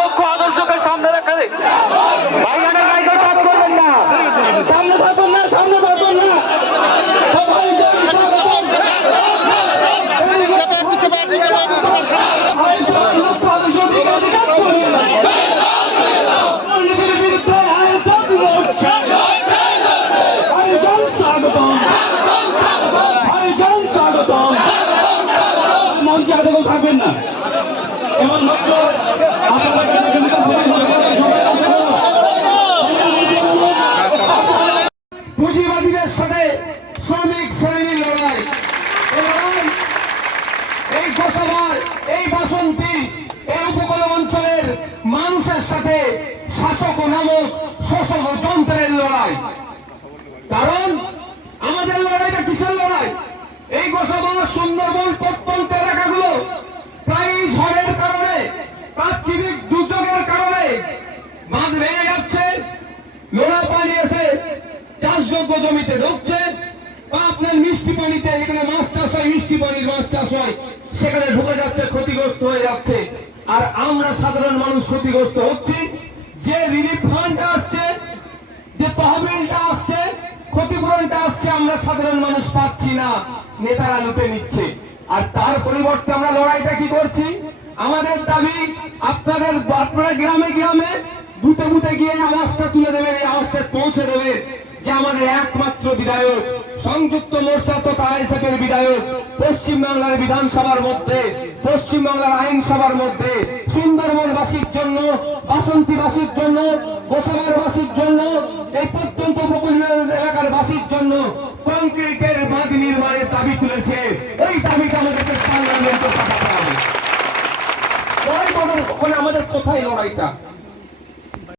লক্ষ্য আদর্শকে সামনে রেখে সামনে থাকুন না, সামনে থাকুন না, সবাই মঞ্চে আদৌ থাকবেন না এমন মাত্র পুঁজিবাদীদের সাথে শ্রমিক শ্রেণীর লড়াই, এই গোসাবার, এই বাসন্তী, এই উপকূল অঞ্চলের মানুষের সাথে শাসক নামক শোষক যন্ত্রের লড়াই। কারণ আমাদের লড়াইটা কিসের লড়াই? এই গোসাবার সুন্দরবন প্রত্যন্ত এলাকাগুলো প্রায় ঝড়ের কারণে, প্রাকৃতিক দুর্যোগের কারণে বাঁধ ভেঙে যাচ্ছে, নোনা পানি এসে চাষযোগ্য জমিতে ঢুকছে, বা আপনার মিষ্টি পানিতে যেখানে মাছ চাষ হয়, মিষ্টি পানির মাছ চাষ হয়, সেখানে ঢুকে যাচ্ছে, ক্ষতিগ্রস্ত হয়ে যাচ্ছে। আর আমরা সাধারণ মানুষ ক্ষতিগ্রস্ত হচ্ছি। যে রিলিফ ফান্ডটা আসছে, যে তহবিলটা আসছে, ক্ষতিপূরণটা আসছে, আমরা সাধারণ মানুষ পাচ্ছি না, নেতারা লুটে নিচ্ছে। আর তার পরিবর্তে আমরা লড়াইটা কি করছি? আমাদের দাবি আপনারা গ্রামে গ্রামে বুথে বুথে গিয়ে আওয়াজটা তুলে দেবেন, এই আওয়াজটা পৌঁছে দেবেন যে আমাদের একমাত্র বিধায়ক, সংযুক্ত মোর্চা তথা আইএসএফের বিধায়ক, পশ্চিমবাংলার বিধানসভার মধ্যে, পশ্চিমবাংলার আইনসভার মধ্যে সুন্দরবনবাসীর জন্য, বাসন্তীবাসীর জন্য, গোসাবারবাসীর জন্য, এই প্রত্যন্ত উপকূলীয় এলাকার বাসীর জন্য কংক্রিটের বাঁধ নির্মাণের দাবি তুলেছে। ওই দাবিটা আমাদেরকে পার্লামেন্টে পাঠাতে হবে। ওখানে আমাদের কোথায় লড়াইটা?